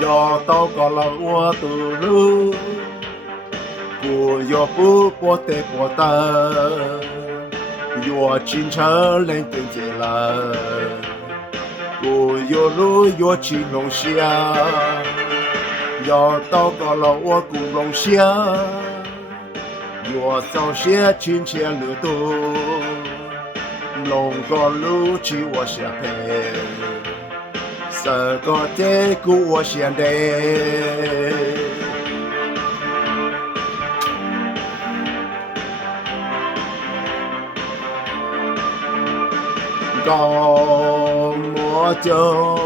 要祷告了我的路，不要不波的波的，要清晨冷天起来，不要路要青龙虾，要祷告了我古龙虾，要早些亲切流动，龙个路去我下陪。这个的故乡的，高莫就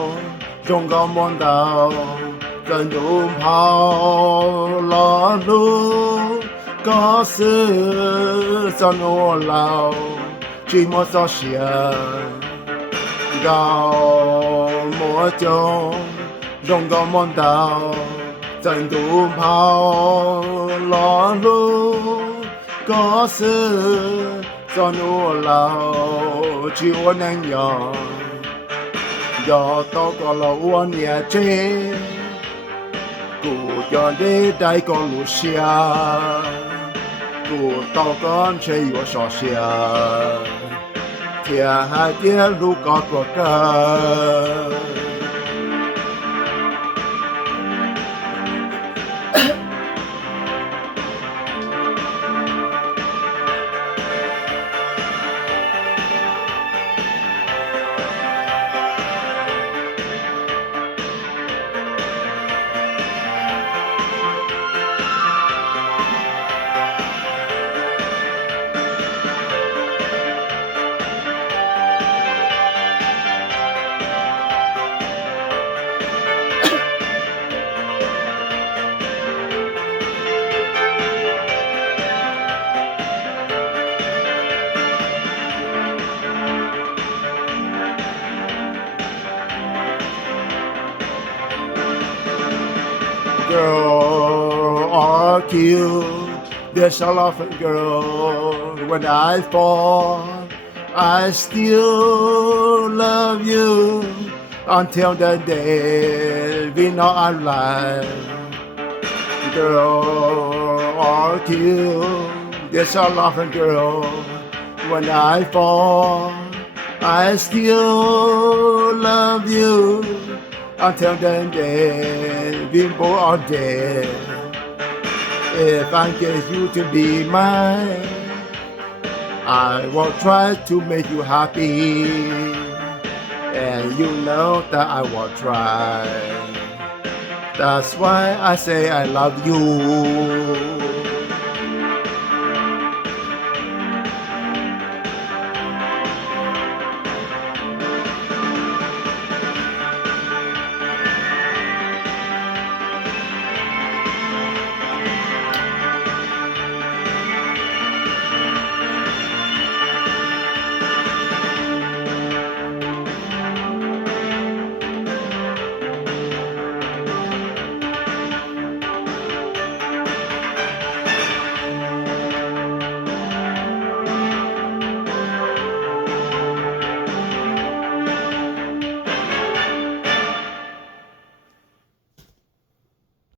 中高莫道，真路跑了路，高是在我老，寂寞早些。高莫就用高莫道，真路跑了路，高是在我老，就我能有，要到过了我年纪，古叫你带个路下，古到干脆我少下。天下的路高高高。Girl are cute, there's a laughing girl. When I fall, I still love you until the day we know I'm alive. Girl are cute, there's a laughing girl. When I fall, I still love you until the day we both are dead. If I get you to be mine, I will try to make you happy, and you know that I will try. That's why I say I love you.